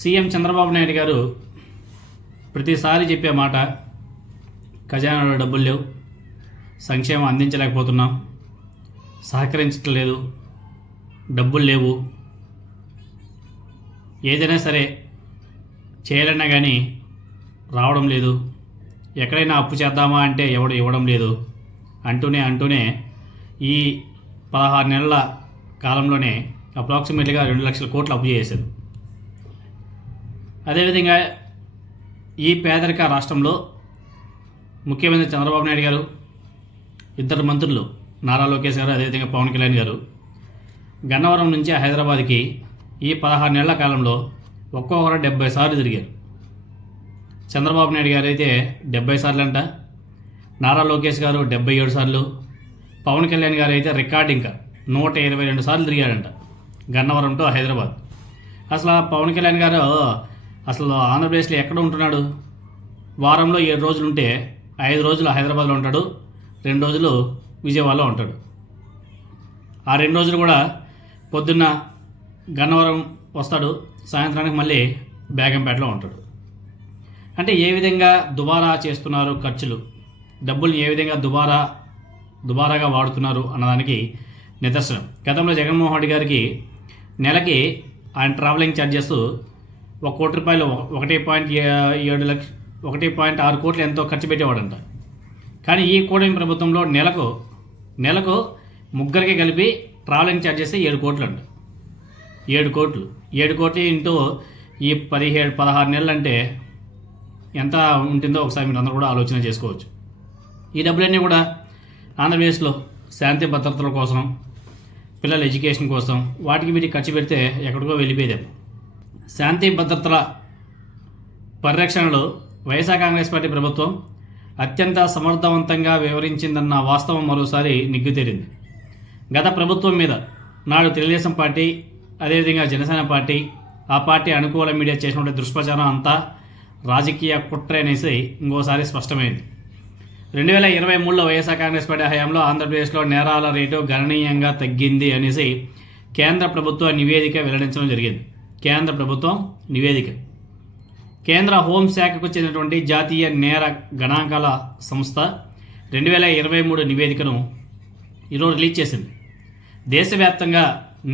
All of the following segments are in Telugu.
సీఎం చంద్రబాబు నాయుడు గారు ప్రతిసారి చెప్పే మాట ఖజానాలో డబ్బులు లేవు సంక్షేమం అందించలేకపోతున్నాం సహకరించట్లేదు డబ్బులు లేవు. ఏదైనా సరే చేయాలన్నా కానీ రావడం లేదు. ఎక్కడైనా అప్పు చేద్దామా అంటే ఎవడు ఇవ్వడం లేదు. అంటూనే అంటూనే ఈ పదహారు నెలల కాలంలోనే అప్రాక్సిమేట్లీగా రెండు లక్షల కోట్లు అప్పు చేశారు. అదేవిధంగా ఈ పేదరిక రాష్ట్రంలో ముఖ్యమంత్రి చంద్రబాబు నాయుడు గారు ఇద్దరు మంత్రులు నారా లోకేష్ గారు అదేవిధంగా పవన్ కళ్యాణ్ గారు గన్నవరం నుంచి హైదరాబాద్కి ఈ పదహారు నెలల కాలంలో ఒక్కొక్కరు డెబ్బై సార్లు తిరిగారు. చంద్రబాబు నాయుడు గారు అయితే డెబ్బై సార్లు అంట నారా లోకేష్ గారు డెబ్బై ఏడు సార్లు పవన్ కళ్యాణ్ గారు అయితే రికార్డ్ ఇంకా నూట ఇరవై రెండు సార్లు తిరిగాడంట గన్నవరం టు హైదరాబాద్. అసలు పవన్ కళ్యాణ్ గారు అసలు ఆంధ్రప్రదేశ్లో ఎక్కడ ఉంటున్నాడు? వారంలో ఏడు రోజులు ఉంటే ఐదు రోజులు హైదరాబాద్లో ఉంటాడు రెండు రోజులు విజయవాడలో ఉంటాడు. ఆ రెండు రోజులు కూడా పొద్దున్న గన్నవరం వస్తాడు సాయంత్రానికి మళ్ళీ బేగంపేటలో ఉంటాడు. అంటే ఏ విధంగా దుబారా చేస్తున్నారు ఖర్చులు? డబ్బులు ఏ విధంగా దుబారా దుబారాగా వాడుతున్నారు అన్నదానికి నిదర్శనం. గతంలో జగన్మోహన్ రెడ్డి గారికి నెలకి ఆయన ట్రావెలింగ్ ఛార్జెస్ ఒక కోటి రూపాయలు ఒకటి పాయింట్ ఏడు లక్ష ఒకటి పాయింట్ ఆరు కోట్లు ఎంతో ఖర్చు పెట్టేవాడంట. కానీ ఈ కూటమి ప్రభుత్వంలో నెలకు నెలకు ముగ్గురికి కలిపి ట్రావెలింగ్ ఛార్జెస్ ఏడు కోట్లు అంట ఏడు కోట్లు. ఏడు కోట్లు ఇంటూ ఈ పదిహేడు పదహారు నెలలు అంటే ఎంత ఉంటుందో ఒకసారి మీరు అందరూ కూడా ఆలోచన చేసుకోవచ్చు. ఈ డబ్బులన్నీ కూడా ఆంధ్రప్రదేశ్లో శాంతి భద్రతల కోసం పిల్లల ఎడ్యుకేషన్ కోసం వాటికి వీటికి ఖర్చు పెడితే ఎక్కడికో వెళ్ళిపోయేదేమో. శాంతి భద్రతల పరిరక్షణలో వైఎస్ఆర్ కాంగ్రెస్ పార్టీ ప్రభుత్వం అత్యంత సమర్థవంతంగా వివరించిందన్న వాస్తవం మరోసారి నిగ్గుతేరింది. గత ప్రభుత్వం మీద నాడు తెలుగుదేశం పార్టీ అదేవిధంగా జనసేన పార్టీ ఆ పార్టీ అనుకూల మీడియా చేసినటువంటి దుష్ప్రచారం అంతా రాజకీయ కుట్ర అనేసి ఇంకోసారి స్పష్టమైంది. రెండు వేల ఇరవై మూడులో వైఎస్ఆర్ కాంగ్రెస్ పార్టీ హయాంలో ఆంధ్రప్రదేశ్లో నేరాల రేటు గణనీయంగా తగ్గింది అనేసి కేంద్ర ప్రభుత్వ నివేదిక వెల్లడించడం జరిగింది. కేంద్ర ప్రభుత్వం నివేదిక. కేంద్ర హోంశాఖకు చెందినటువంటి జాతీయ నేర గణాంకాల సంస్థ రెండు వేల ఇరవై మూడు నివేదికను ఈరోజు రిలీజ్ చేసింది. దేశవ్యాప్తంగా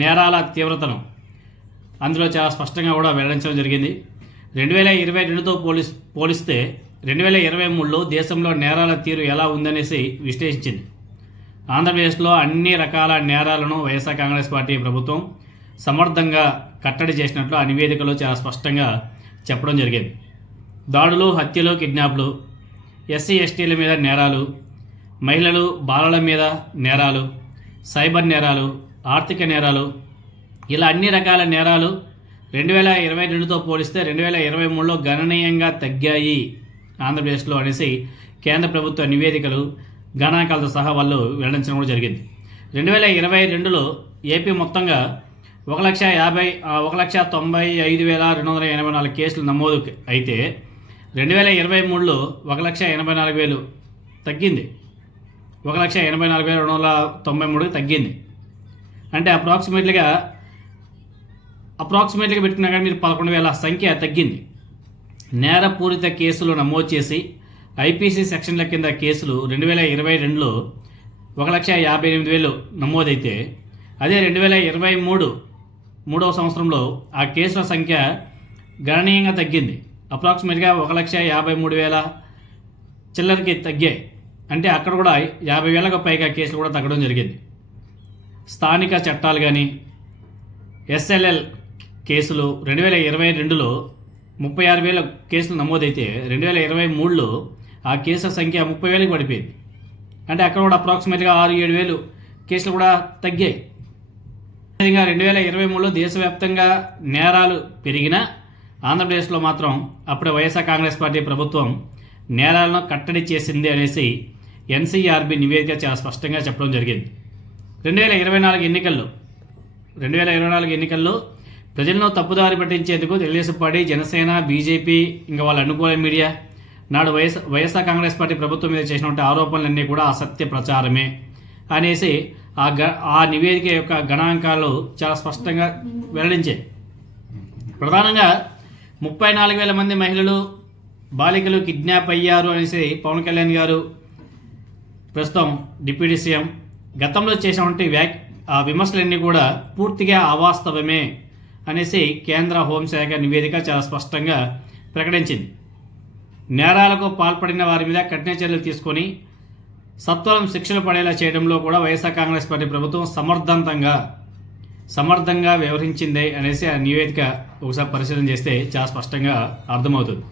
నేరాల తీవ్రతను అందులో చాలా స్పష్టంగా కూడా వెల్లడించడం జరిగింది. రెండు వేల ఇరవై రెండుతో పోలిస్ పోలిస్తే రెండు వేల ఇరవై మూడులో దేశంలో నేరాల తీరు ఎలా ఉందనేసి విశ్లేషించింది. ఆంధ్రప్రదేశ్లో అన్ని రకాల నేరాలను వైఎస్ఆర్ కాంగ్రెస్ పార్టీ ప్రభుత్వం సమర్థంగా కట్టడి చేసినట్లు ఆ నివేదికలో చాలా స్పష్టంగా చెప్పడం జరిగింది. దాడులు హత్యలు కిడ్నాప్లు ఎస్సీ ఎస్టీల మీద నేరాలు మహిళలు బాలల మీద నేరాలు సైబర్ నేరాలు ఆర్థిక నేరాలు ఇలా అన్ని రకాల నేరాలు రెండు వేల ఇరవై రెండుతో పోలిస్తే రెండు వేల ఇరవై మూడులో గణనీయంగా తగ్గాయి ఆంధ్రప్రదేశ్లో అనేసి కేంద్ర ప్రభుత్వ నివేదికలు గణాంకాలతో సహా వాళ్ళు వెల్లడించడం కూడా జరిగింది. రెండు వేల ఇరవై రెండులో ఏపీ మొత్తంగా ఒక లక్ష యాభై ఒక లక్ష తొంభై ఐదు వేల రెండు వందల ఎనభై నాలుగు కేసులు నమోదు అయితే రెండు వేల ఇరవై మూడులో ఒక లక్ష ఎనభై నాలుగు వేలు తగ్గింది. ఒక లక్ష ఎనభై నాలుగు వేల రెండు వందల తొంభై మూడుకి తగ్గింది. అంటే అప్రాక్సిమేట్లీగా అప్రాక్సిమేట్లీగా పెట్టుకున్నా కానీ మీరు పదకొండు వేల సంఖ్య తగ్గింది. నేరపూరిత కేసులు నమోదు చేసి ఐపీసీ సెక్షన్ల కింద కేసులు రెండు వేల ఇరవై రెండులో ఒక లక్ష యాభై ఎనిమిది వేలు నమోదైతే అదే రెండు వేల ఇరవై మూడు మూడవ సంవత్సరంలో ఆ కేసుల సంఖ్య గణనీయంగా తగ్గింది. అప్రాక్సిమేట్గా ఒక లక్ష యాభై మూడు వేల చిల్లరకి తగ్గాయి. అంటే అక్కడ కూడా యాభై వేలకు పైగా కేసులు కూడా తగ్గడం జరిగింది. స్థానిక చట్టాలు కానీ ఎస్ఎల్ఎల్ కేసులు రెండు వేల ఇరవై రెండులో ముప్పై ఆరు వేల కేసులు నమోదైతే రెండు వేల ఇరవై మూడులో ఆ కేసుల సంఖ్య ముప్పై వేలకు పడిపోయింది. అంటే అక్కడ కూడా అప్రాక్సిమేట్గా ఆరు ఏడు వేలు కేసులు కూడా తగ్గాయి. అదేవిధంగా రెండు వేల ఇరవై మూడులో దేశవ్యాప్తంగా నేరాలు పెరిగినా ఆంధ్రప్రదేశ్లో మాత్రం అప్పుడే వైఎస్ఆర్ కాంగ్రెస్ పార్టీ ప్రభుత్వం నేరాలను కట్టడి చేసింది అనేసి ఎన్సీఆర్బి నివేదిక చాలా స్పష్టంగా చెప్పడం జరిగింది. రెండు వేల ఇరవై నాలుగు ఎన్నికల్లో రెండు వేల ఇరవై నాలుగు ఎన్నికల్లో ప్రజలను తప్పుదారి పట్టించేందుకు తెలుగుదేశం పార్టీ జనసేన బీజేపీ ఇంకా వాళ్ళ అనుకూల మీడియా నాడు వైఎస్ వైఎస్ఆర్ కాంగ్రెస్ పార్టీ ప్రభుత్వం మీద చేసినటువంటి ఆరోపణలన్నీ కూడా అసత్య ప్రచారమే అనేసి ఆ గ ఆ నివేదిక యొక్క గణాంకాలు చాలా స్పష్టంగా వెల్లడించాయి. ప్రధానంగా ముప్పై నాలుగు వేల మంది మహిళలు బాలికలు కిడ్నాప్ అయ్యారు అనేసి పవన్ కళ్యాణ్ గారు ప్రస్తుతం డిప్యూటీ సీఎం. గతంలో చేసినటువంటి వ్యాక్ ఆ విమర్శలన్నీ కూడా పూర్తిగా అవాస్తవమే అనేసి కేంద్ర హోంశాఖ నివేదిక చాలా స్పష్టంగా ప్రకటించింది. నేరాలకు పాల్పడిన వారి మీద కఠిన చర్యలు తీసుకొని సత్వరం శిక్షలు పడేలా చేయడంలో కూడా వైఎస్ఆర్ కాంగ్రెస్ పార్టీ ప్రభుత్వం సమర్థవంతంగా సమర్థంగా వ్యవహరించిందే అనేసి ఆ నివేదిక ఒకసారి పరిశీలన చేస్తే చాలా స్పష్టంగా అర్థమవుతుంది.